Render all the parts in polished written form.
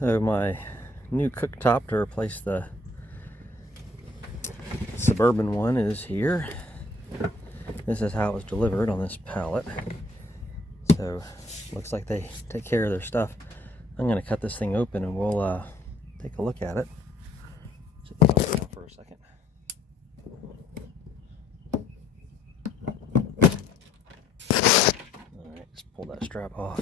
So my new cooktop to replace the Suburban one is here. This is how it was delivered on this pallet. So looks like they take care of their stuff. I'm going to cut this thing open and we'll take a look at it. Sit the top down for a second. Alright, just pull that strap off.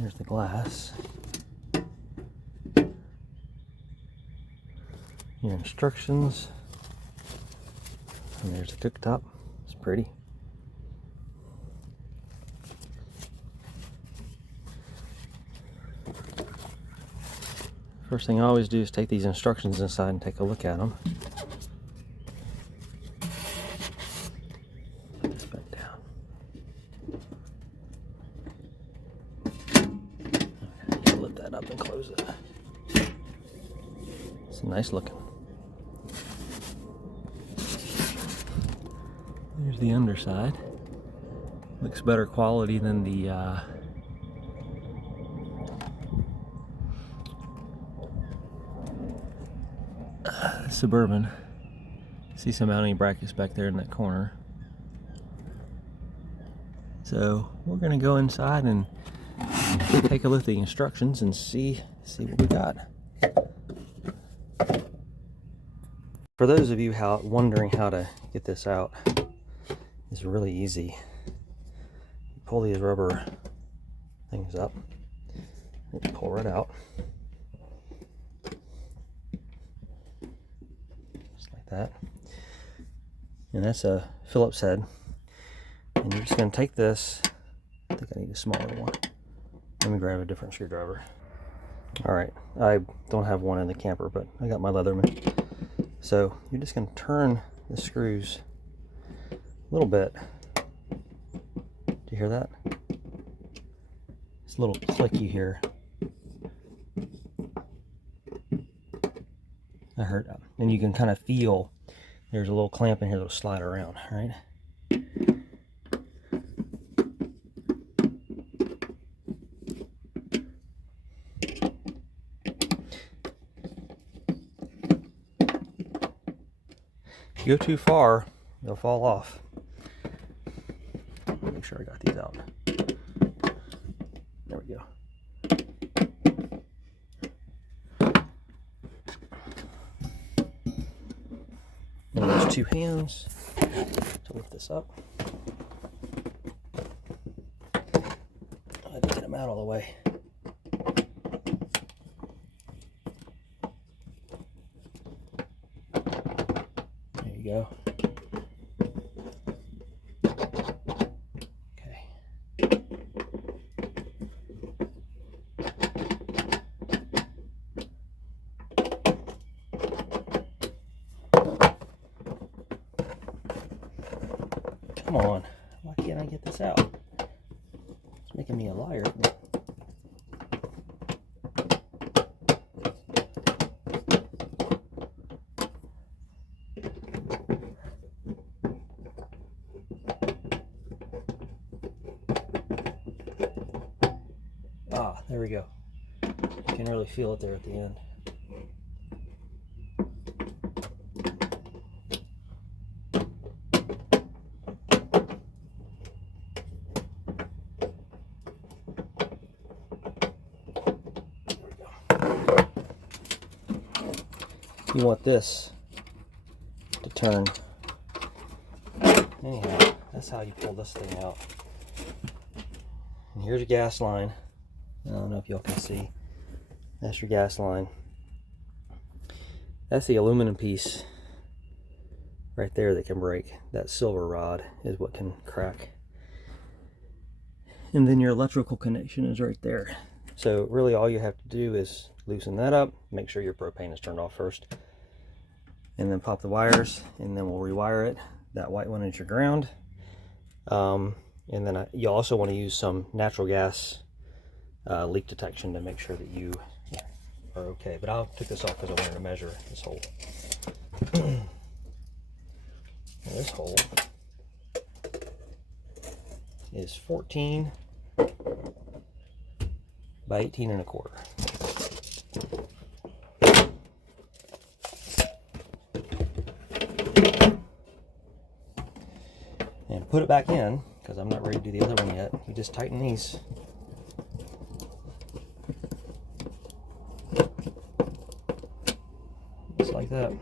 Here's the glass. Your instructions. And there's the cooktop. It's pretty. First thing I always do is take these instructions inside and take a look at them. Put this back down. Okay, lift that up and close it. It's nice looking. There's the underside. Looks better quality than the Suburban. See some mounting brackets back there in that corner. So we're gonna go inside and take a look at the instructions and see what we got. For those of you wondering how to get this out, it's really easy. You pull these rubber things up, you pull right out. Just like that. And that's a Phillips head. And you're just going to take this. I think I need a smaller one. Let me grab a different screwdriver. Alright, I don't have one in the camper, but I got my Leatherman. So you're just going to turn the screws a little bit. Do you hear that? It's a little clicky here. I heard that. And you can kind of feel there's a little clamp in here that'll slide around, right? If you go too far, they'll fall off. Make sure I got these out. There we go. And there's two hands to lift this up. I had to get them out all the way. There you go. Okay. Come on, why can't I get this out? It's making me a liar. Ah, there we go. You can really feel it there at the end. you want this to turn. Anyhow, that's how you pull this thing out. And here's your gas line. I don't know if y'all can see. That's your gas line. That's the aluminum piece right there that can break. That silver rod is what can crack. And then your electrical connection is right there. So really all you have to do is loosen that up, make sure your propane is turned off first, and then pop the wires, and then we'll rewire it. That white one is your ground. And then you also want to use some natural gas leak detection to make sure that you are okay. But I'll take this off because I wanted to measure this hole. This hole is 14 by 18 1/4. And put it back in, because I'm not ready to do the other one yet. You just tighten these. Just like that.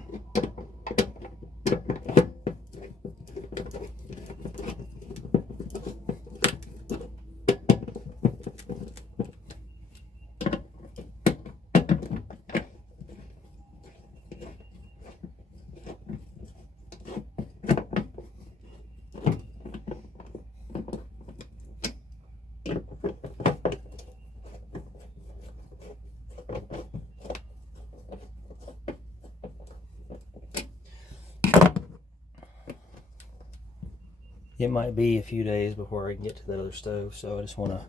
It might be a few days before I can get to that other stove, so I just want to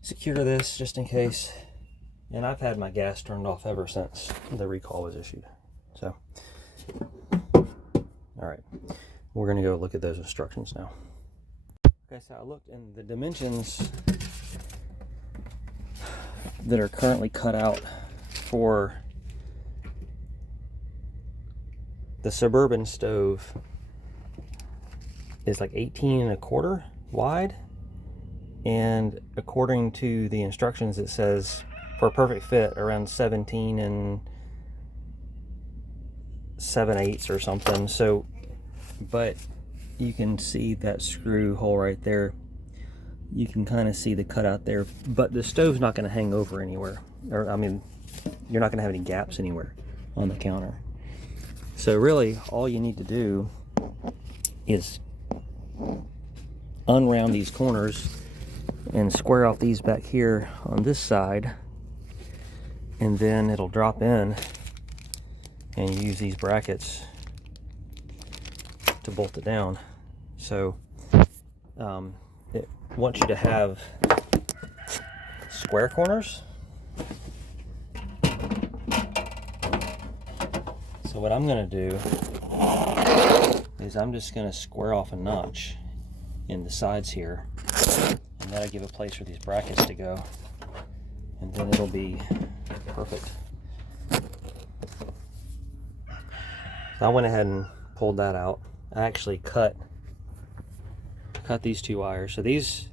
secure this just in case. And I've had my gas turned off ever since the recall was issued. So, all right, we're going to go look at those instructions now. Okay, so I looked, and the dimensions that are currently cut out for the Suburban stove is like 18 1/4 wide, and according to the instructions it says for a perfect fit around 17 7/8 or something. So, but you can see that screw hole right there. You can kind of see the cutout there, but the stove's not going to hang over anywhere, or I mean, you're not going to have any gaps anywhere on the counter. So really all you need to do is unround these corners and square off these back here on this side, and then it'll drop in, and you use these brackets to bolt it down. So it wants you to have square corners. So what I'm going to do is I'm just going to square off a notch in the sides here, and that'll give a place for these brackets to go, and then it'll be perfect. So I went ahead and pulled that out. I actually cut these two wires. So these,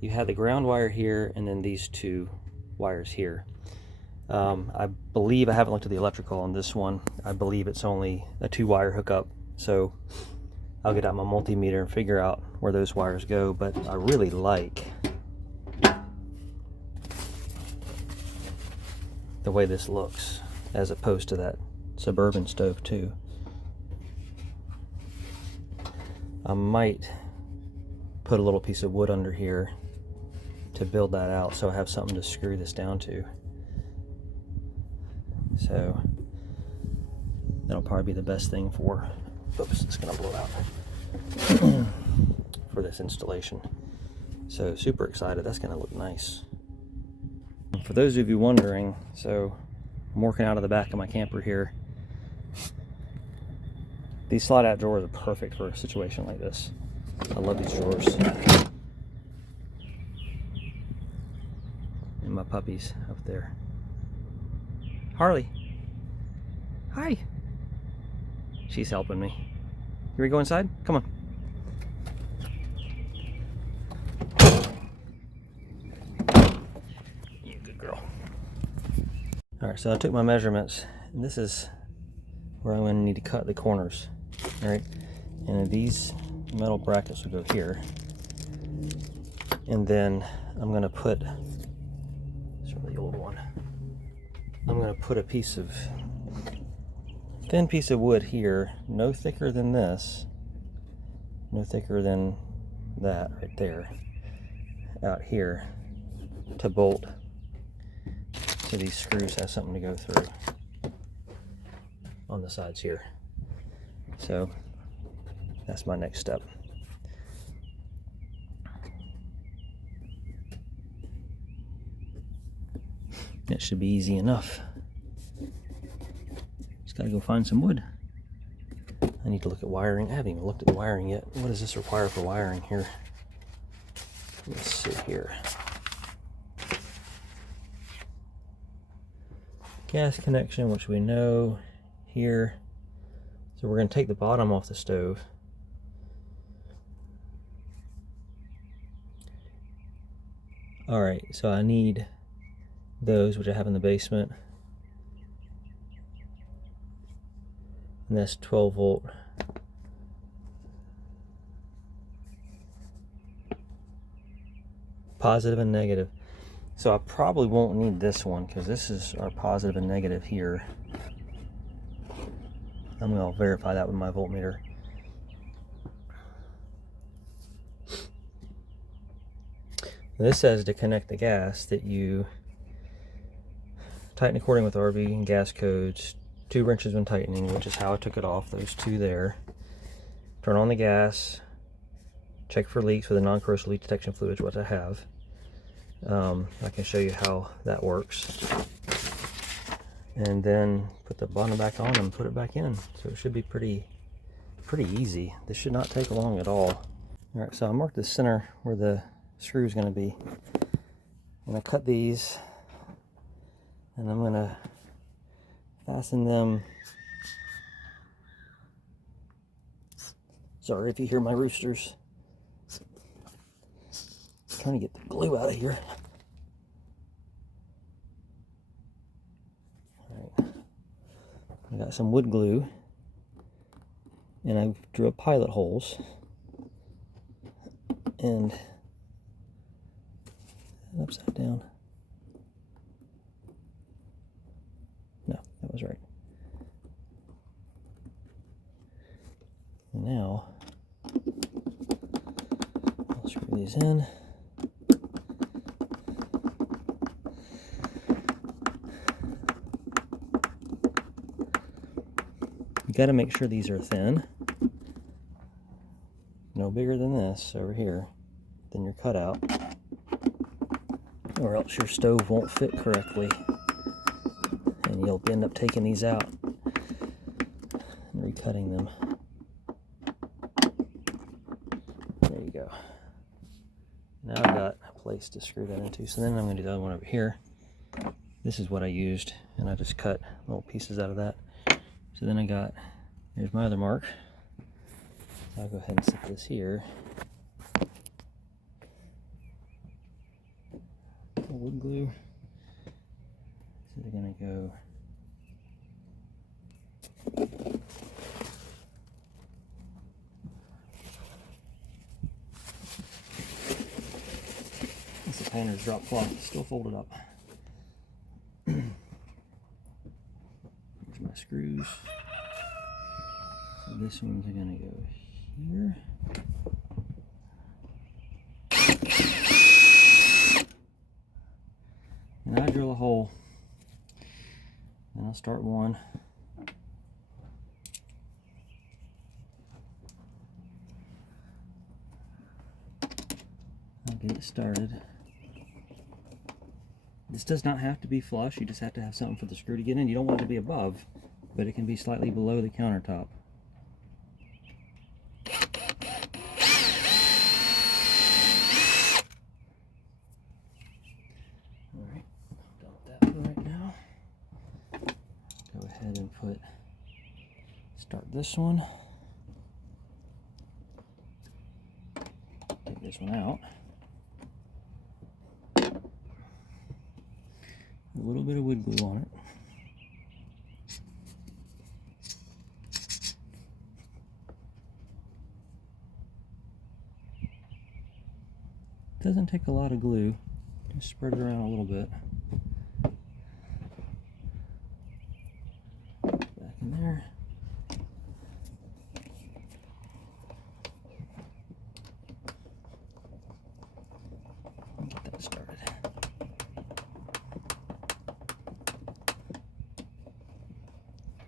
you have the ground wire here, and then these two wires here. I believe, I haven't looked at the electrical on this one, I believe it's only a 2-wire hookup. So I'll get out my multimeter and figure out where those wires go, but I really like the way this looks as opposed to that Suburban stove too. I might put a little piece of wood under here to build that out so I have something to screw this down to. So that'll probably be the best thing for, oops, it's gonna blow out, for this installation. So super excited, that's gonna look nice. For those of you wondering, so I'm working out of the back of my camper here. These slide out drawers are perfect for a situation like this. I love these drawers. And my puppy's up there. Harley, hi. She's helping me. Here we go inside? Come on. You good girl. All right, so I took my measurements, and this is where I'm going to need to cut the corners. All right, and these metal brackets will go here, and then I'm going to put, it's from the old one, I'm going to put a thin piece of wood here, no thicker than this, no thicker than that right there, out here, to bolt so these screws have something to go through on the sides here. So that's my next step. It should be easy enough. Just gotta go find some wood. I need to look at wiring. I haven't even looked at the wiring yet. What does this require for wiring here? Let's see here. Gas connection, which we know here. So we're going to take the bottom off the stove. Alright, so I need those, which I have in the basement. And that's 12 volt. Positive and negative. So I probably won't need this one because this is our positive and negative here. I'm going to verify that with my voltmeter. This says to connect the gas that you tighten according with RV and gas codes, 2 wrenches when tightening, which is how I took it off, those 2 there. Turn on the gas, check for leaks with a non-corrosive leak detection fluid, which I have. I can show you how that works. And then put the bottom back on and put it back in. So it should be pretty easy. This should not take long at all. Alright, so I marked the center where the screw is going to be. I'm going to cut these, and I'm going to fasten them. Sorry if you hear my roosters. Trying to get the glue out of here. Alright, I got some wood glue, and I drew up pilot holes, and upside down. No, that was right. And now I'll screw these in. You got to make sure these are thin, no bigger than this over here, than your cutout, or else your stove won't fit correctly, and you'll end up taking these out and recutting them. There you go. Now I've got a place to screw that into, so then I'm going to do the other one over here. This is what I used, and I just cut little pieces out of that. So then I got, here's my other mark. I'll go ahead and set this here. Wood glue. So they're gonna go it's the painter's drop cloth, still folded up. Here's my screws. So this one's gonna go here. And I drill a hole, and I'll start one. I'll get it started. This does not have to be flush, you just have to have something for the screw to get in. You don't want it to be above, but it can be slightly below the countertop. And start this one, take this one out, a little bit of wood glue on it, Doesn't take a lot of glue. Just spread it around a little bit. Back in there. Get that started.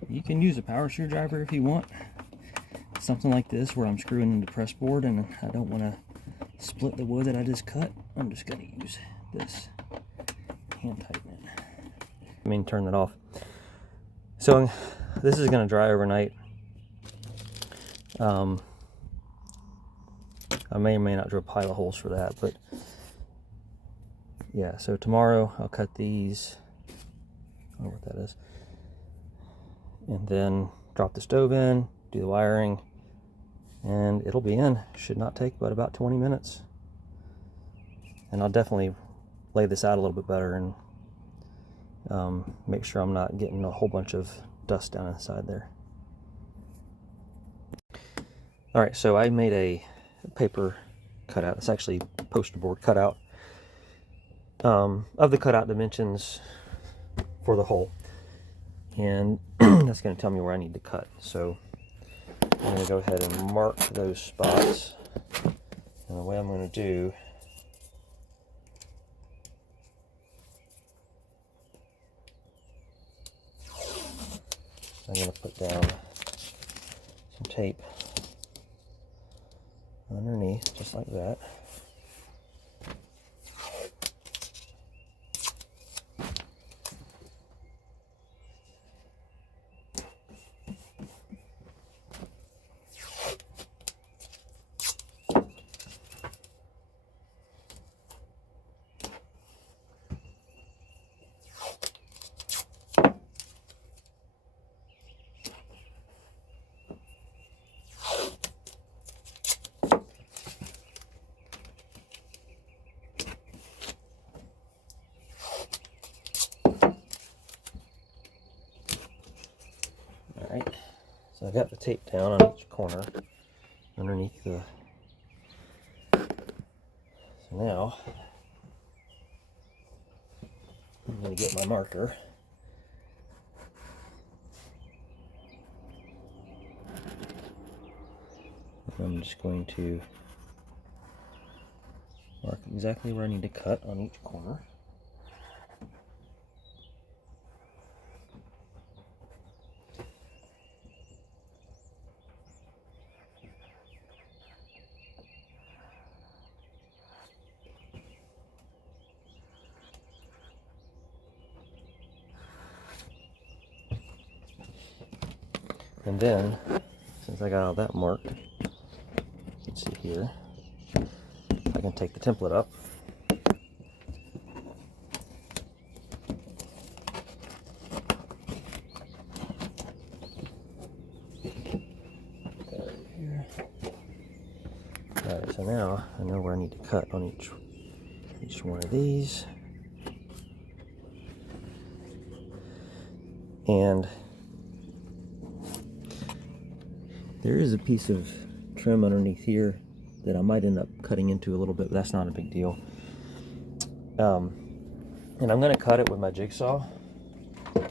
You can use a power screwdriver if you want. Something like this where I'm screwing into press board and I don't want to split the wood that I just cut. I'm just going to use this hand tighten it. I mean, turn that off. So this is going to dry overnight. I may or may not drill pilot holes for that, but yeah, so tomorrow I'll cut these. I don't know what that is. And then drop the stove in, do the wiring, and it'll be in. Should not take but about 20 minutes. And I'll definitely lay this out a little bit better and make sure I'm not getting a whole bunch of dust down inside there. All right, so I made a paper cutout. It's actually poster board cutout of the cutout dimensions for the hole. And that's going to tell me where I need to cut. So I'm going to go ahead and mark those spots. And the way I'm going to do I'm going to put down some tape underneath, just like that. Alright, so I got the tape down on each corner underneath the. So now I'm going to get my marker. I'm just going to mark exactly where I need to cut on each corner. And then, since I got all that marked, let's see here, I can take the template up. Alright, so now I know where I need to cut on each one of these. And there is a piece of trim underneath here that I might end up cutting into a little bit, but that's not a big deal. And I'm going to cut it with my jigsaw. So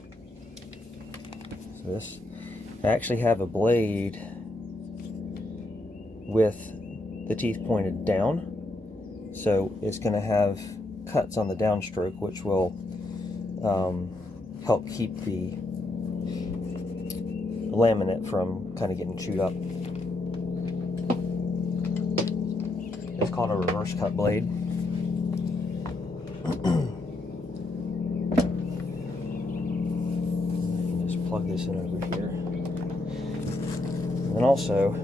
this, I actually have a blade with the teeth pointed down, so it's going to have cuts on the downstroke, which will help keep the laminate from kind of getting chewed up. It's called a reverse cut blade. Just plug this in over here. And also,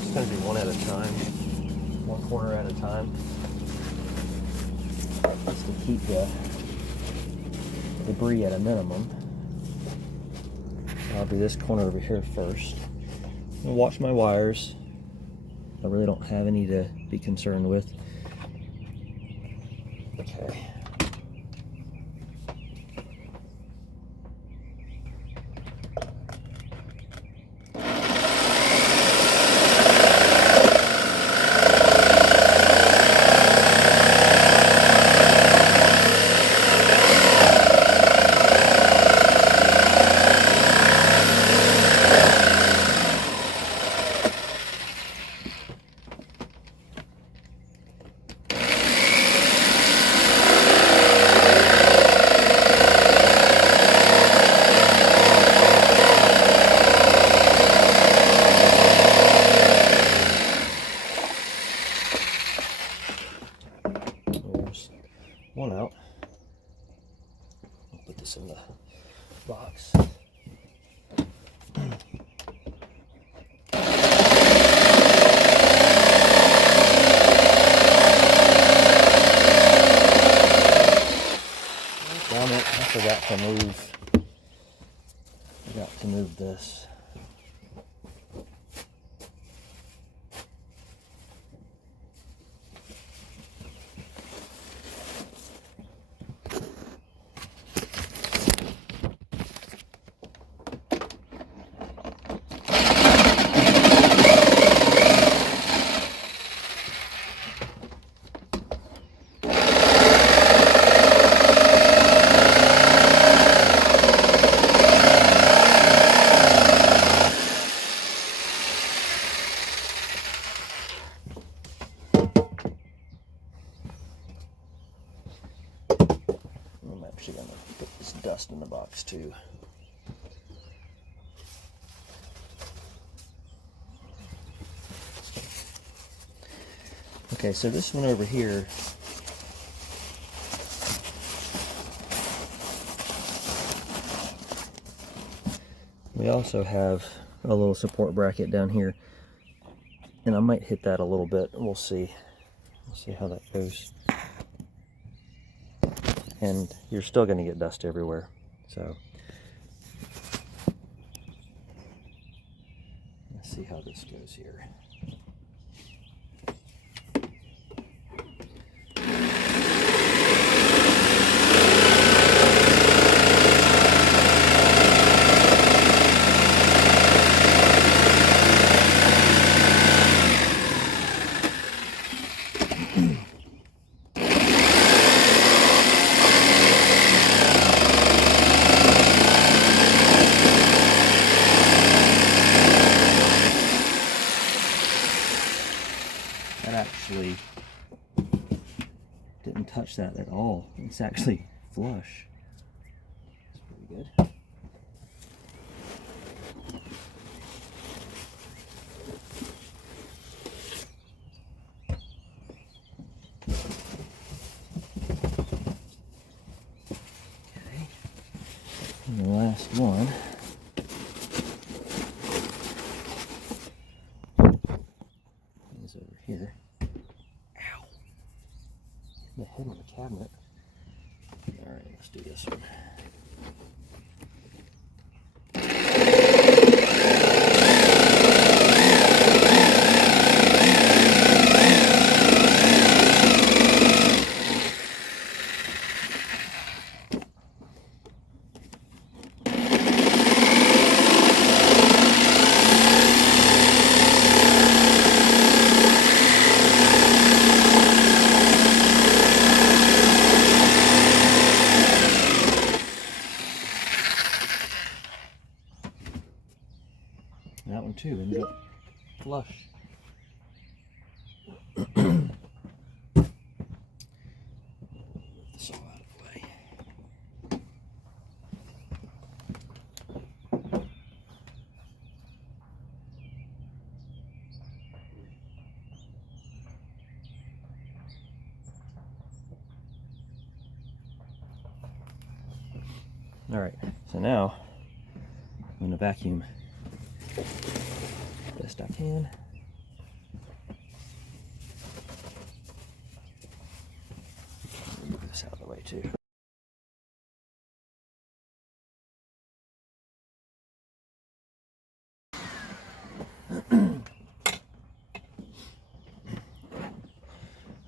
it's going to be one at a time, one corner at a time, just to keep the debris at a minimum. I'll do this corner over here first. I'm going to watch my wires. I really don't have any to be concerned with. Okay. There's one out. I'll put this in the box. Damn it, I forgot to move this. I'm actually going to put this dust in the box too. Okay, so this one over here, we also have a little support bracket down here, and I might hit that a little bit. We'll see. We'll see how that goes. And you're still going to get dust everywhere, so let's see how this goes here. That actually didn't touch that at all. It's actually flush. It's pretty good. Okay. And the last one. Is over here. Ow! The head on the cabinet. Alright, let's do this one. That one too ended up flush. This all out of the way. All right, so now I'm going to vacuum best I can. Move this out of the way too.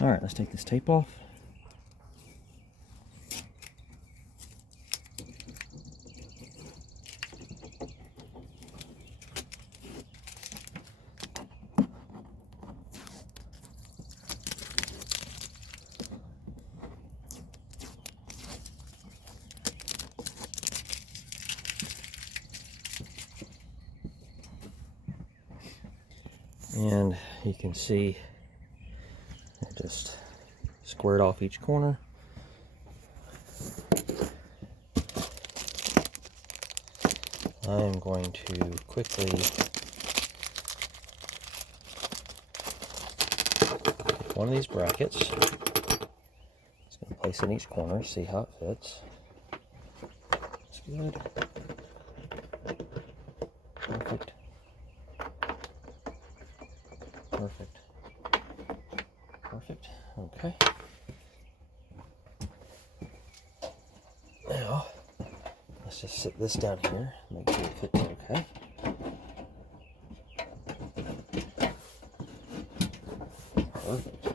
All right, let's take this tape off. And you can see I just squared off each corner. I am going to quickly take one of these brackets. Just going to place it in each corner, see how it fits. That's good. Perfect. Perfect. Perfect. Okay. Now, let's just sit this down here, make sure it fits okay. Perfect.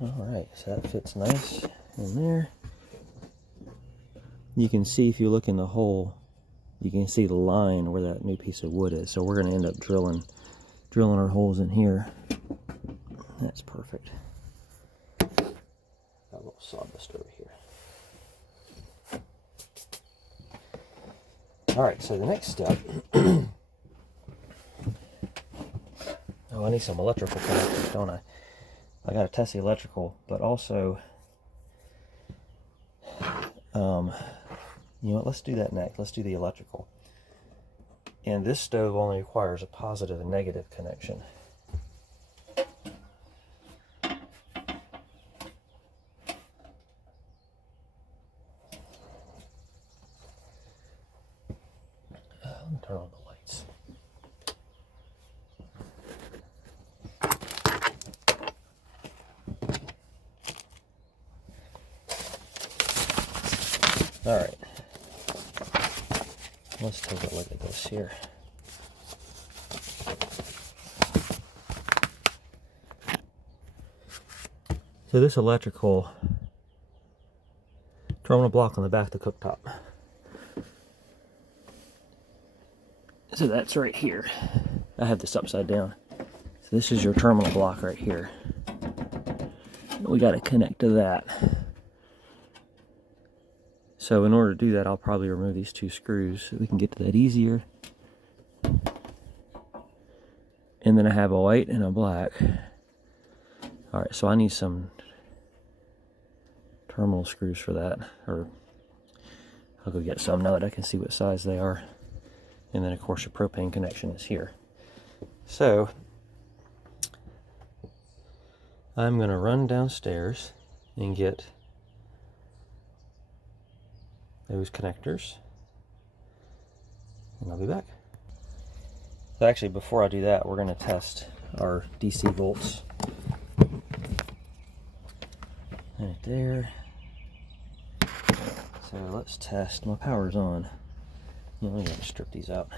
Alright, so that fits nice in there. You can see, if you look in the hole, you can see the line where that new piece of wood is. So we're going to end up drilling our holes in here. That's perfect. Got a little sawdust over here. Alright, so the next step. Oh, I need some electrical connectors, don't I? I got to test the electrical, but also, you know what, let's do that next. Let's do the electrical. And this stove only requires a positive and negative connection. Let me turn on the lights. All right. Let's take a look at this here. So this electrical terminal block on the back of the cooktop. So that's right here. I have this upside down. So this is your terminal block right here. We got to connect to that. So in order to do that, I'll probably remove these two screws so we can get to that easier. And then I have a white and a black. Alright, so I need some terminal screws for that. Or I'll go get some now that I can see what size they are. And then of course your propane connection is here. So I'm going to run downstairs and get those connectors, and I'll be back. So actually, before I do that, we're going to test our DC volts. Right there. So let's test. My power's on. You know, I gotta strip these out.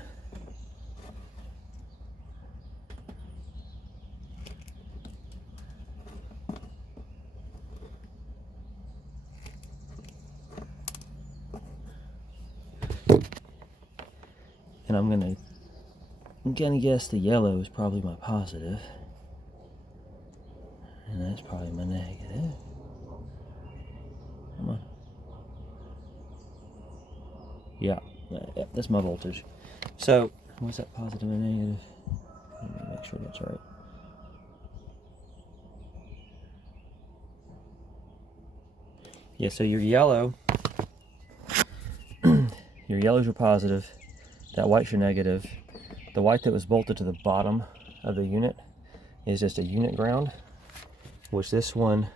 And I'm gonna guess the yellow is probably my positive, and that's probably my negative. Come on. Yeah, that's my voltage. So what's that positive and negative? Let me make sure that's right. Yeah, so your yellow, your yellows are positive. That white's your negative. The white that was bolted to the bottom of the unit is just a unit ground, which this one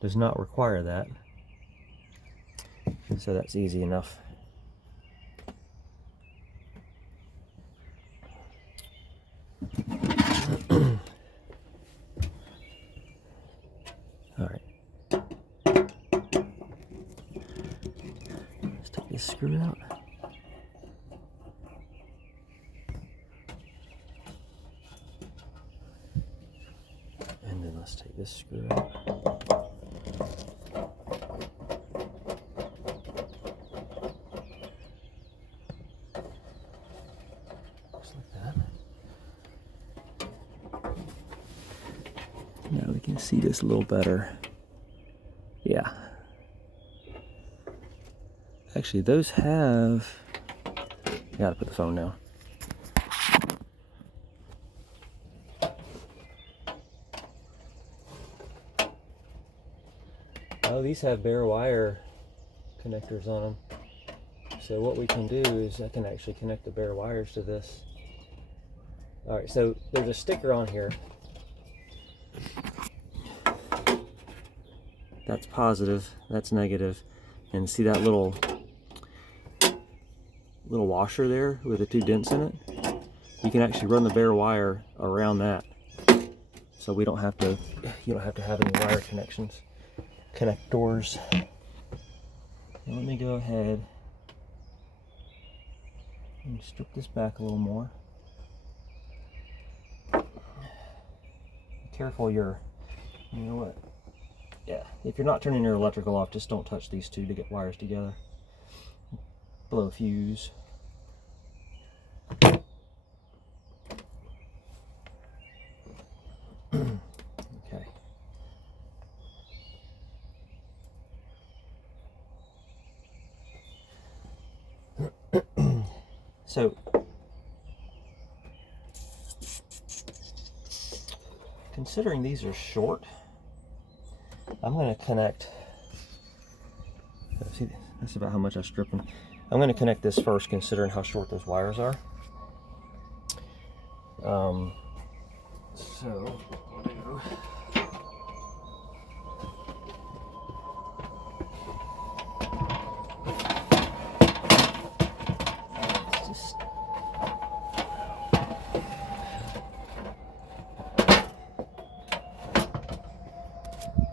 does not require that. So that's easy enough. All right. Let's take this screw out. And then let's take this screw out. Just like that. Now we can see this a little better. Yeah. Actually, those have... I gotta put the phone down. Oh, these have bare wire connectors on them. So what we can do is I can actually connect the bare wires to this. All right, so there's a sticker on here. That's positive, that's negative. And see that little washer there with the two dents in it? You can actually run the bare wire around that. So we don't have to, you don't have to have any wire connections, connectors. Now let me go ahead and strip this back a little more. Be careful you know what? Yeah, if you're not turning your electrical off, just don't touch these two to get wires together. Blow a fuse. Okay. So, considering these are short, I'm going to connect, see, that's about how much I strip them. I'm going to connect this first, considering how short those wires are. So, I'll do.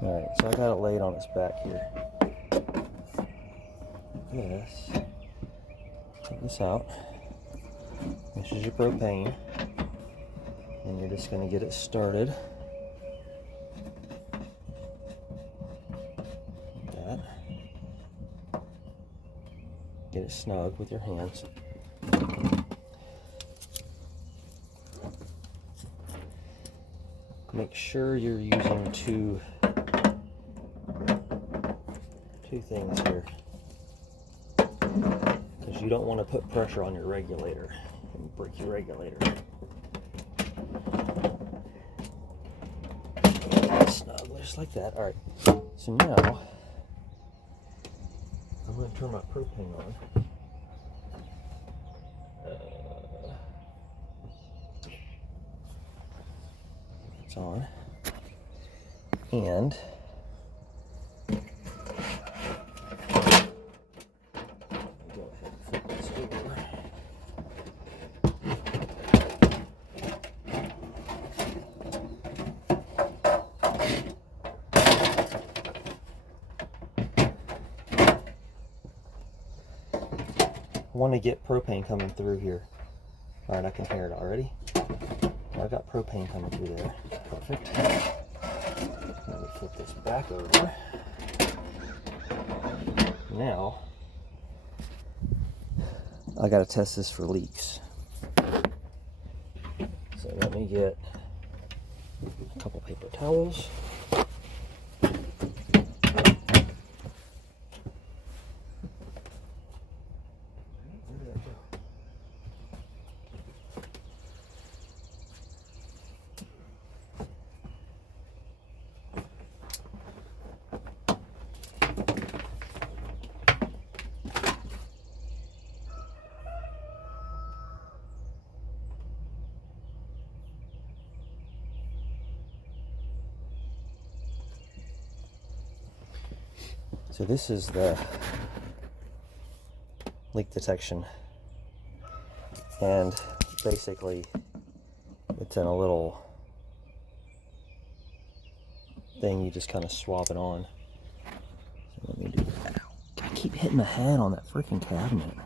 Alright, so I got it laid on its back here. This, take this out. This is your propane. And you're just going to get it started. Like that. Get it snug with your hands. Make sure you're using two things here, because you don't want to put pressure on your regulator and break your regulator. Snug, just like that. All right. So now I'm going to turn my propane on. It's on, and I want to get propane coming through here. All right, I can hear it already. I got propane coming through there. Perfect. Let me flip this back over. Now, I got to test this for leaks. So let me get a couple paper towels. So this is the leak detection, and basically it's in a little thing, you just kind of swap it on. So let me do that. Ow. I keep hitting my head on that freaking cabinet.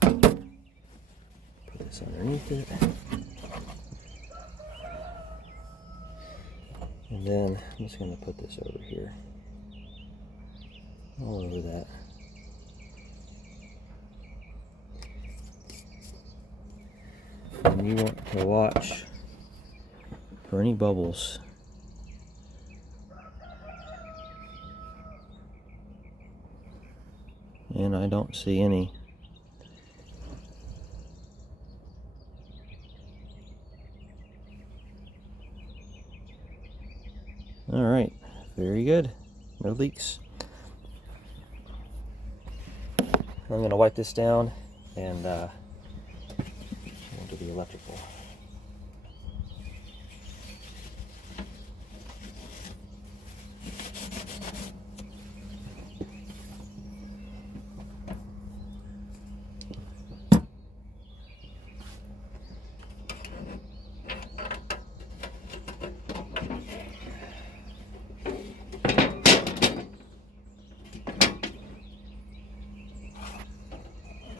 Put this underneath it. And then I'm just going to put this over here, all over that. And you want to watch for any bubbles. and I don't see any. All right, very good. No leaks. I'm going to wipe this down and we'll do the electrical.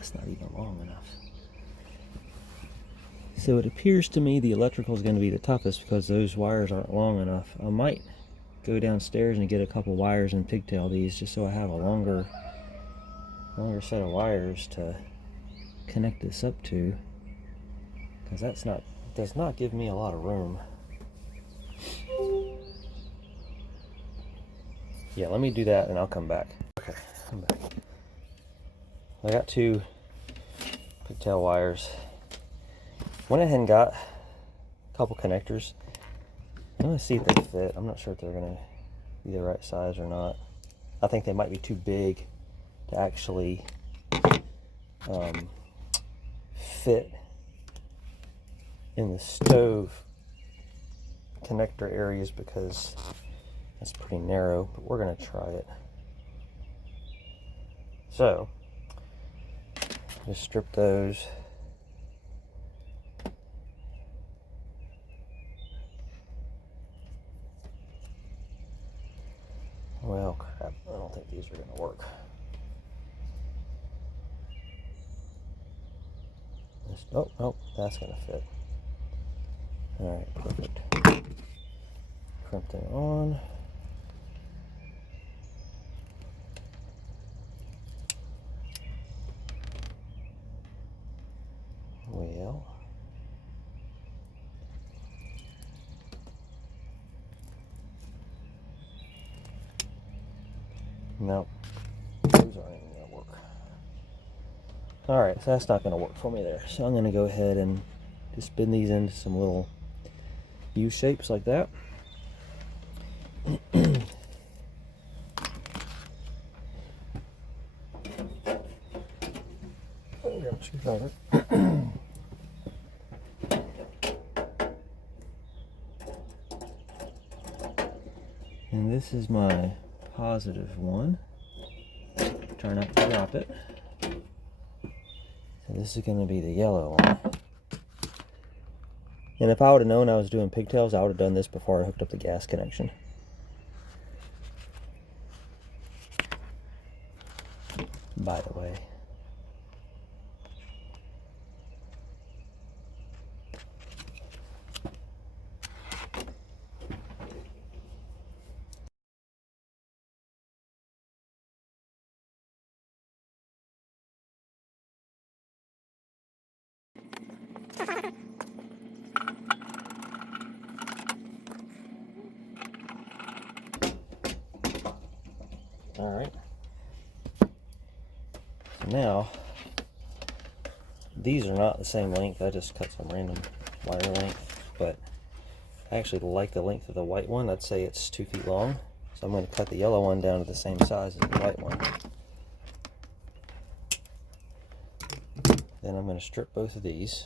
It's not even long enough. So it appears to me the electrical is going to be the toughest because those wires aren't long enough. I might go downstairs and get a couple wires and pigtail these just so I have a longer set of wires to connect this up to, because does not give me a lot of room. Yeah, let me do that and I'll come back. Okay, I'm back. I got 2 pigtail wires. Went ahead and got a couple connectors. I'm going to see if they fit. I'm not sure if they're going to be the right size or not. I think they might be too big to actually fit in the stove connector areas because that's pretty narrow, but we're going to try it. So, just strip those. Well, crap, I don't think these are going to work. Oh, that's going to fit. Alright, perfect. Crimp them on. Well, nope, those aren't even going to work. Alright, so that's not going to work for me there. So I'm going to go ahead and just bend these into some little U shapes like that. Screwdriver. And this is my positive one. Try not to drop it. So this is going to be the yellow one. And if I would have known I was doing pigtails, I would have done this before I hooked up the gas connection. By the way. Alright. So now, these are not the same length. I just cut some random wire length, but I actually like the length of the white one. I'd say it's 2 feet long. So I'm going to cut the yellow one down to the same size as the white one. Then I'm going to strip both of these.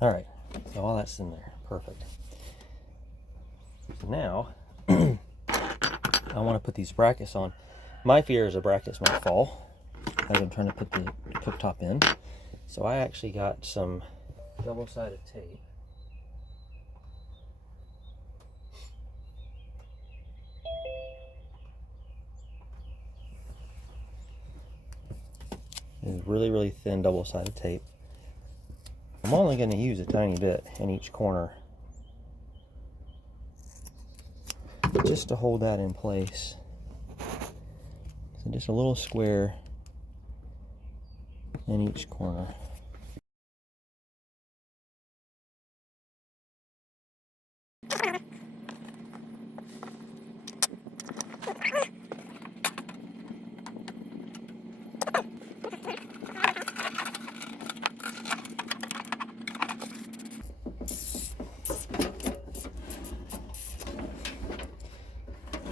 Alright, so all that's in there. Perfect. So now, I want to put these brackets on. My fear is the brackets might fall as I'm trying to put the cooktop in. So I actually got some double-sided tape. really, really thin double-sided tape. I'm only going to use a tiny bit in each corner just to hold that in place. So just a little square in each corner.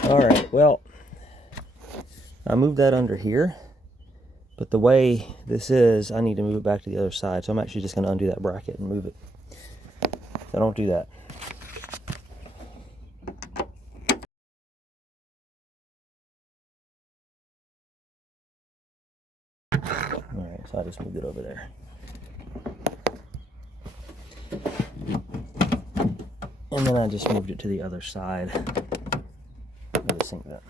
Alright, well, I moved that under here, but the way this is, I need to move it back to the other side, so I'm actually just going to undo that bracket and move it. So don't do that. Alright, so I just moved it over there. And then I just moved it to the other side of the sink vent.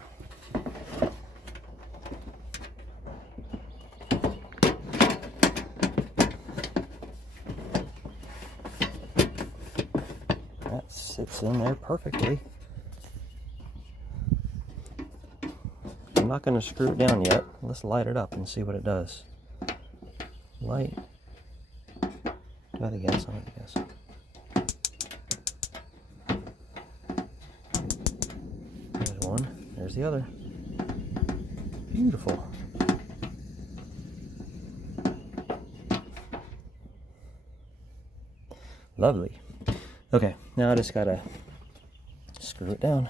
That sits in there perfectly. I'm not going to screw it down yet. Let's light it up and see what it does. Light. Do I have the gas on it? Yes. There's one. There's the other. Beautiful. Lovely. Okay, now I just gotta screw it down.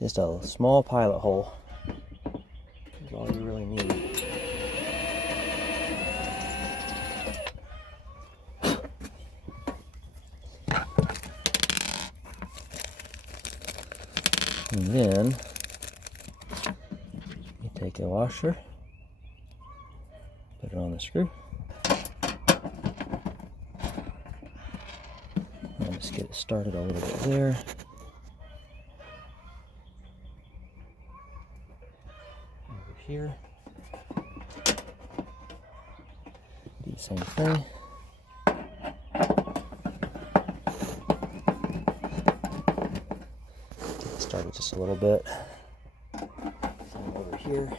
Just a small pilot hole is all you really need. And then you take a washer, put it on the screw, and just get it started a little bit there. Here, do the same thing. Get it started just a little bit. Same over here.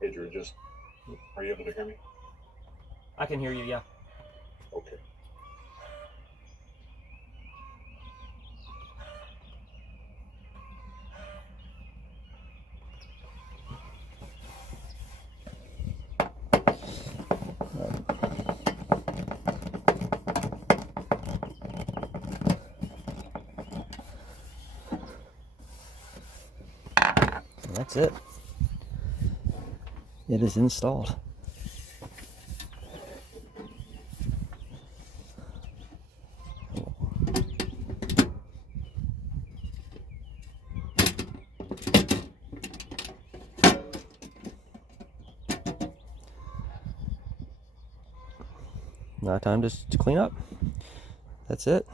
Hey, Drew, are you able to hear me? I can hear you, yeah. Okay. And that's it. It is installed. Now time to clean up. That's it.